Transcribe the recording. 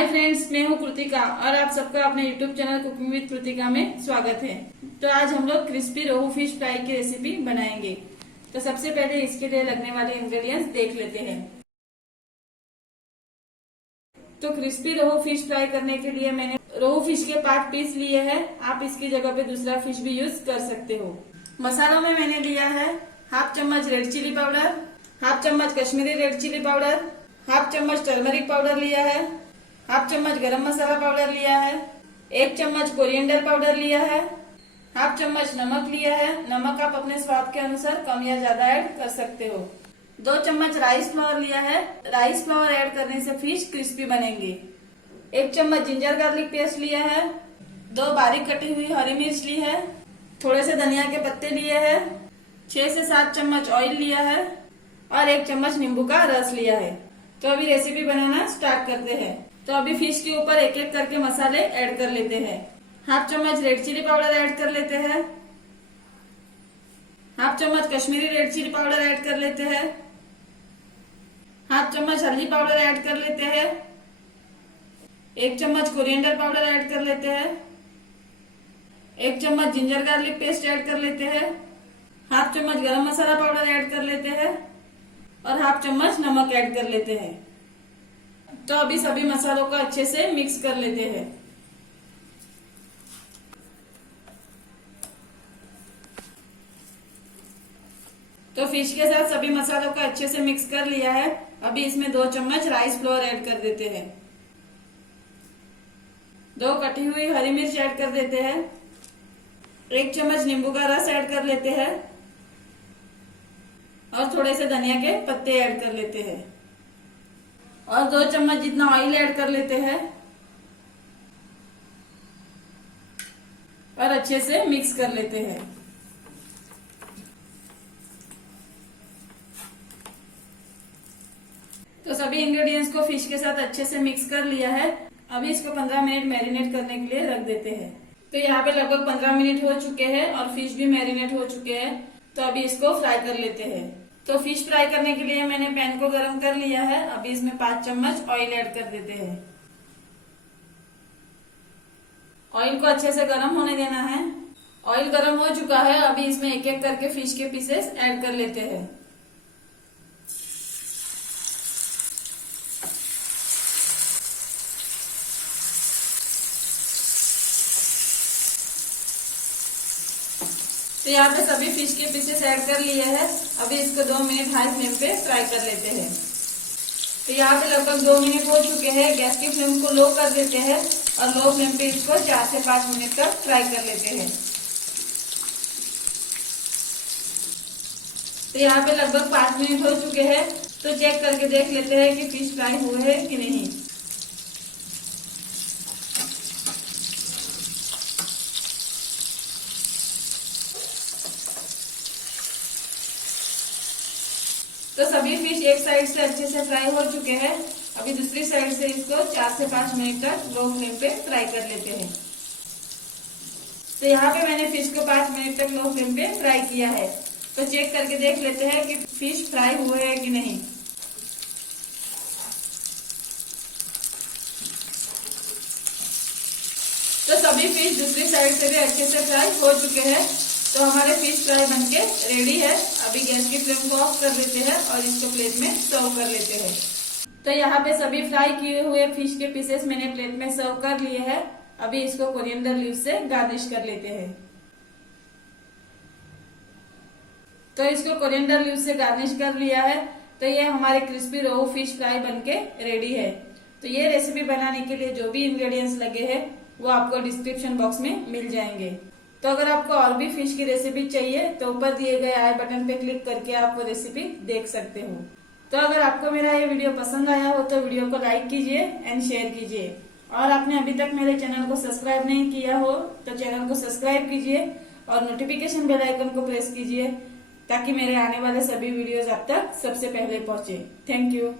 Hi friends, मैं हूँ कृतिका और आप सबका अपने YouTube channel cooking with Kritika में स्वागत है। तो आज हम लोग क्रिस्पी रोहू फिश फ्राई की रेसिपी बनाएंगे। तो सबसे पहले इसके लिए लगने वाले इंग्रेडिएंट्स देख लेते हैं। तो क्रिस्पी रोहू फिश फ्राई करने के लिए मैंने रोहू फिश के 5 पीस लिए हैं। आप इसकी जगह पे दूसरा फिश भी यूज कर सकते हो। मसालों में मैंने लिया है हाफ चम्मच रेड चिली पाउडर, हाफ चम्मच Kashmiri red chilli powder, half चम्मच टर्मरिक पाउडर लिया है, हाफ चम्मच गरम मसाला पाउडर लिया है, 1 चम्मच कोरिएंडर पाउडर लिया है, हाफ चम्मच नमक लिया है। नमक आप अपने स्वाद के अनुसार कम या ज्यादा ऐड कर सकते हो। 2 चम्मच राइस फ्लावर लिया है। राइस फ्लावर ऐड करने से फिश क्रिस्पी बनेंगे। 1 चम्मच जिंजर गार्लिक पेस्ट लिया है। 2 बारीक कटी हुई हरी मिर्च ली है। थोड़े से धनिया के पत्ते लिए है। 6 से 7 चम्मच ऑयल लिया है और 1 चम्मच नींबू का रस लिया है। तो अभी रेसिपी बनाना स्टार्ट करते हैं। तो अभी फिश के ऊपर एक एक करके मसाले ऐड कर लेते हैं। हाफ चम्मच रेड चिली पाउडर ऐड कर लेते हैं। हाफ चम्मच Kashmiri red chilli powder add कर लेते हैं। हाफ चम्मच हल्दी पाउडर ऐड कर लेते हैं। 1 चम्मच कोरिएंडर पाउडर ऐड कर लेते हैं। 1 चम्मच जिंजर गार्लिक पेस्ट ऐड कर लेते हैं। हाफ चम्मच गरम मसाला पाउडर ऐड कर लेते हैं और हाफ चम्मच नमक ऐड कर लेते हैं। तो अभी सभी मसालों को अच्छे से मिक्स कर लेते हैं। तो फिश के साथ सभी मसालों को अच्छे से मिक्स कर लिया है। अभी इसमें 2 चम्मच राइस फ्लोर ऐड कर देते हैं। 2 कटी हुई हरी मिर्च ऐड कर देते हैं। 1 चम्मच नींबू का रस ऐड कर लेते हैं और थोड़े से धनिया के पत्ते ऐड कर लेते हैं और 2 चम्मच जितना ऑयल ऐड कर लेते हैं और अच्छे से मिक्स कर लेते हैं। तो सभी इंग्रेडिएंट्स को फिश के साथ अच्छे से मिक्स कर लिया है। अभी इसको 15 मिनट मैरिनेट करने के लिए रख देते हैं। तो यहाँ पे लगभग 15 मिनट हो चुके हैं और फिश भी मैरिनेट हो चुके हैं। तो अभी इसको फ्राई कर लेते हैं। तो फिश फ्राई करने के लिए मैंने पैन को गरम कर लिया है। अभी इसमें 5 चम्मच ऑयल ऐड कर देते हैं। ऑयल को अच्छे से गरम होने देना है। ऑयल गरम हो चुका है। अभी इसमें एक एक करके फिश के पीसेस ऐड कर लेते हैं। तो यहाँ पे सभी फिश के पीसेस ऐड कर लिए हैं। अभी इसको 2 मिनट हाई फ्लेम पे फ्राई कर लेते हैं। तो यहाँ पे लगभग 2 मिनट हो चुके हैं। गैस की फ्लेम को लो कर देते हैं और लो फ्लेम पे इसको 4 से 5 मिनट तक फ्राई कर लेते हैं। तो यहाँ पे लगभग 5 मिनट हो चुके हैं। तो चेक करके देख लेते हैं कि फिश फ्राई हुए हैं कि नहीं। तो सभी फिश एक साइड से अच्छे से फ्राई हो चुके हैं। अभी दूसरी साइड से इसको 4 से 5 मिनट तक लो फ्लेम पे फ्राई कर लेते हैं। तो यहाँ पे मैंने फिश को 5 मिनट तक लो फ्लेम पे फ्राई किया है। तो चेक करके देख लेते हैं कि फिश फ्राई हुए हैं कि नहीं। तो सभी फिश दूसरी साइड से भी अच्छे से फ्राई हो चुके हैं। तो हमारे फिश फ्राई बनके रेडी है। अभी गैस की फ्लेम को ऑफ कर देते हैं और इसको प्लेट में सर्व कर लेते हैं। तो यहाँ पे सभी फ्राई किए हुए फिश के पीसेस मैंने प्लेट में सर्व कर लिए हैं। अभी इसको कोरिएंडर लीव से गार्निश कर लेते हैं। तो इसको कोरिएंडर लीव से गार्निश कर लिया है। तो ये हमारे क्रिस्पी रोहू फिश फ्राई बनके रेडी है। तो ये रेसिपी बनाने के लिए जो भी इंग्रेडिएंट्स लगे हैं वो आपको डिस्क्रिप्शन बॉक्स में मिल जाएंगे। तो अगर आपको और भी फिश की रेसिपी चाहिए तो ऊपर दिए गए आई बटन पे क्लिक करके आप वो रेसिपी देख सकते हो। तो अगर आपको मेरा ये वीडियो पसंद आया हो तो वीडियो को लाइक कीजिए एंड शेयर कीजिए। और आपने अभी तक मेरे चैनल को सब्सक्राइब नहीं किया हो तो चैनल को सब्सक्राइब कीजिए और नोटिफिकेशन बेल आइकन को प्रेस कीजिए ताकि मेरे आने वाले सभी वीडियोज आप तक सबसे पहले पहुंचे। Thank you.